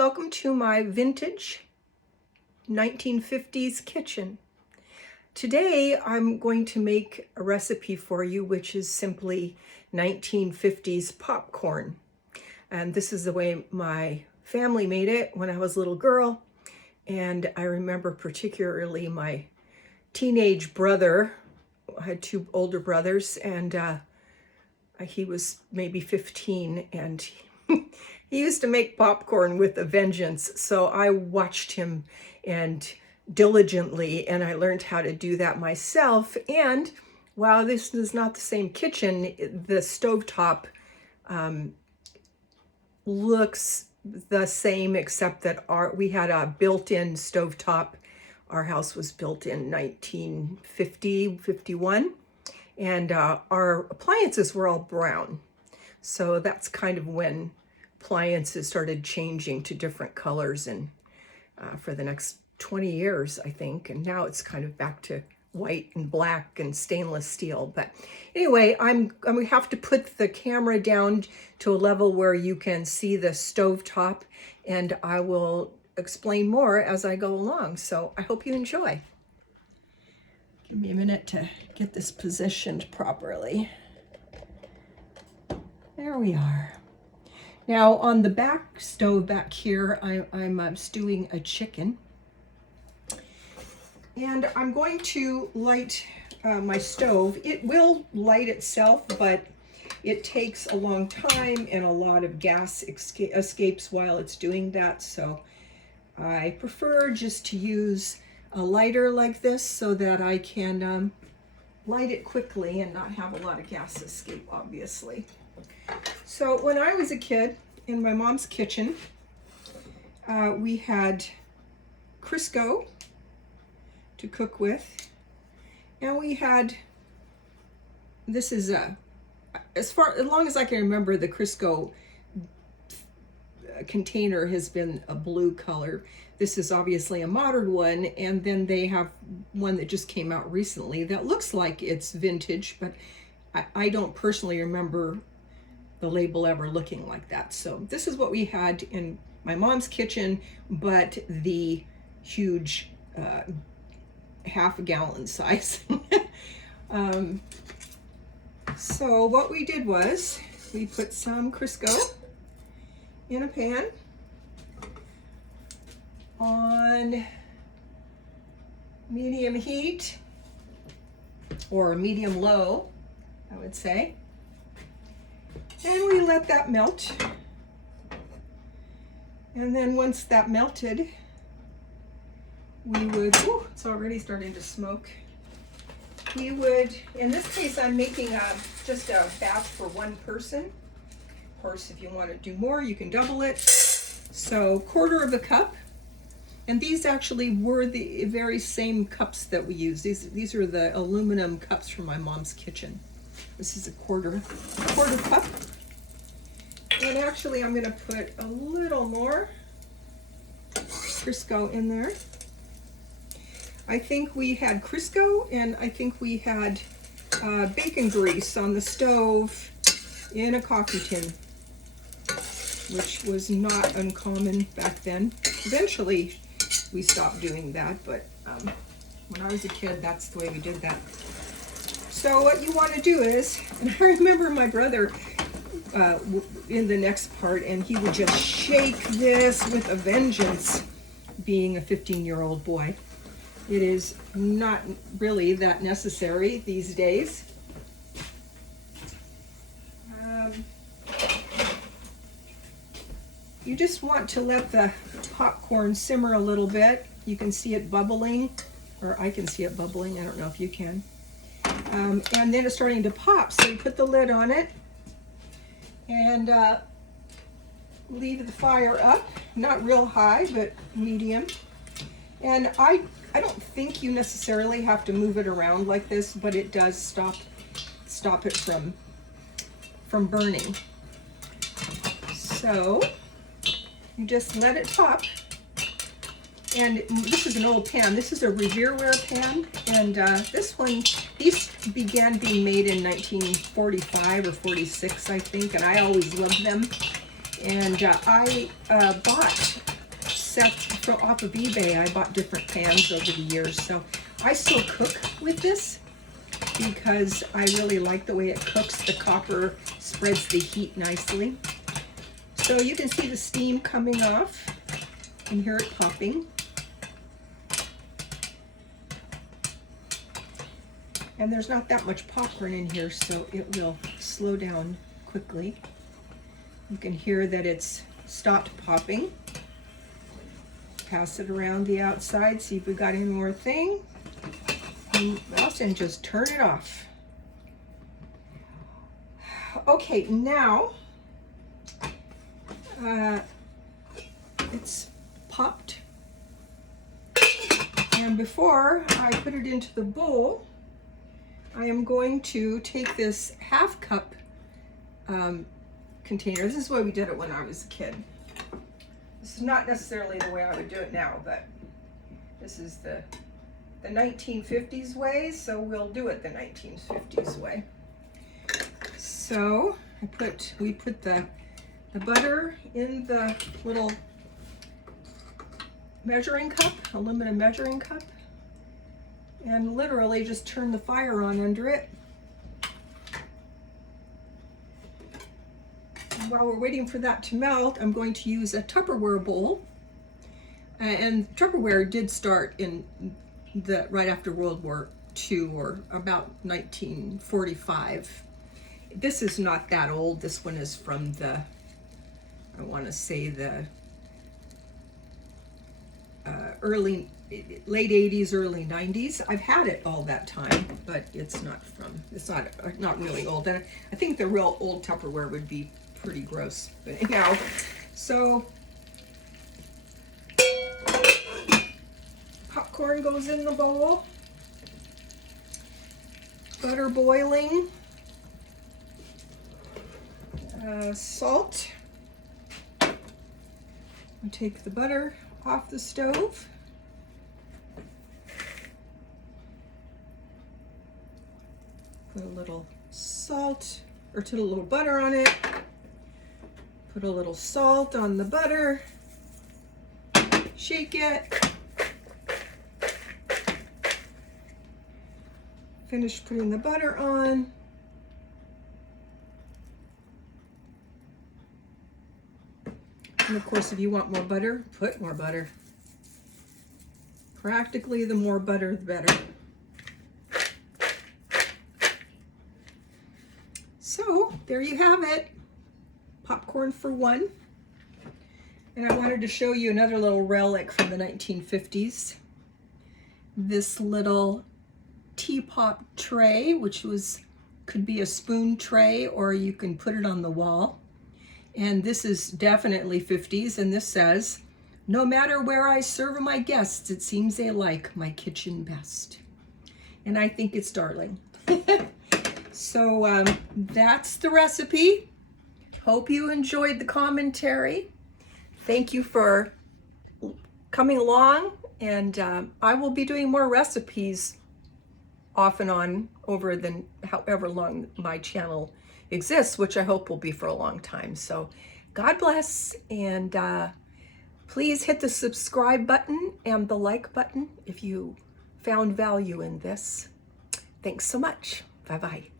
welcome to my vintage 1950s kitchen. Today I'm going to make a recipe for you which is simply 1950s popcorn. And this is the way my family made it when I was a little girl. And I remember particularly my teenage brother. I had two older brothers, and he was maybe 15, and he used to make popcorn with a vengeance. So I watched him and diligently, and I learned how to do that myself. And while this is not the same kitchen, the stovetop looks the same, except that we had a built-in stovetop. Our house was built in 1950, 51, and our appliances were all brown. So that's kind of when appliances started changing to different colors, and for the next 20 years, I think, and now it's kind of back to white and black and stainless steel. But anyway, I'm going to have to put the camera down to a level where you can see the stovetop, and I will explain more as I go along. So I hope you enjoy. Give me a minute to get this positioned properly. There we are. Now on the back stove back here, I'm stewing a chicken. And I'm going to light my stove. It will light itself, but it takes a long time and a lot of gas escapes while it's doing that. So I prefer just to use a lighter like this so that I can light it quickly and not have a lot of gas escape, obviously. So when I was a kid in my mom's kitchen, we had Crisco to cook with, and we had, this is as long as I can remember, the Crisco container has been a blue color. This is obviously a modern one, and then they have one that just came out recently that looks like it's vintage, but I don't personally remember the label ever looking like that. So this is what we had in my mom's kitchen, but the huge half a gallon size. So what we did was we put some Crisco in a pan on medium heat, or medium low, I would say. And we let that melt. And then once that melted, we would, ooh, it's already starting to smoke. We would, in this case, I'm making just a batch for one person. Of course, if you want to do more, you can double it. So 1/4 of a cup. And these actually were the very same cups that we use. These are the aluminum cups from my mom's kitchen. This is a quarter cup. And actually, I'm going to put a little more Crisco in there. I think we had Crisco, and I think we had bacon grease on the stove in a coffee tin, which was not uncommon back then. Eventually, we stopped doing that, but when I was a kid, that's the way we did that. So what you want to do is, and I remember my brother in the next part, and he would just shake this with a vengeance, being a 15-year-old boy. It is not really that necessary these days. You just want to let the popcorn simmer a little bit. You can see it bubbling, or I can see it bubbling. I don't know if you can. And then it's starting to pop, so you put the lid on it and leave the fire up, not real high, but medium. And I don't think you necessarily have to move it around like this, but it does stop it from burning. So you just let it pop. And this is an old pan. This is a Revereware pan, and these began being made in 1945 or 46, I think, and I always loved them. And I bought set off of eBay. I bought different pans over the years, so I still cook with this because I really like the way it cooks. The copper spreads the heat nicely. So you can see the steam coming off and hear it popping. And there's not that much popcorn in here, so it will slow down quickly. You can hear that it's stopped popping. Pass it around the outside, see if we got any more thing. And just turn it off. Okay, now it's popped. And before I put it into the bowl, I am going to take this half cup container. This is the way we did it when I was a kid. This is not necessarily the way I would do it now, but this is the 1950s way, so we'll do it the 1950s way. So we put the butter in the little measuring cup, aluminum measuring cup, and literally just turn the fire on under it. And while we're waiting for that to melt, I'm going to use a Tupperware bowl. And Tupperware did start in right after World War II, or about 1945. This is not that old. This one is from I want to say the late 80s, early 90s. I've had it all that time, but it's not really old. And I think the real old Tupperware would be pretty gross. But anyhow, so popcorn goes in the bowl, butter boiling, salt. I take the butter off the stove. Put a little salt, or put a little butter on it. Put a little salt on the butter. Shake it. Finish putting the butter on. And of course, if you want more butter, put more butter. Practically, the more butter, the better. So there you have it, popcorn for one. And I wanted to show you another little relic from the 1950s. This little teapot tray, which could be a spoon tray, or you can put it on the wall. And this is definitely 50s, and this says, "No matter where I serve my guests, it seems they like my kitchen best." And I think it's darling. So that's the recipe. Hope you enjoyed the commentary. Thank you for coming along, and I will be doing more recipes off and on over than however long my channel exists, which I hope will be for a long time. So God bless, and please hit the subscribe button and the like button if you found value in this. Thanks so much. Bye-bye.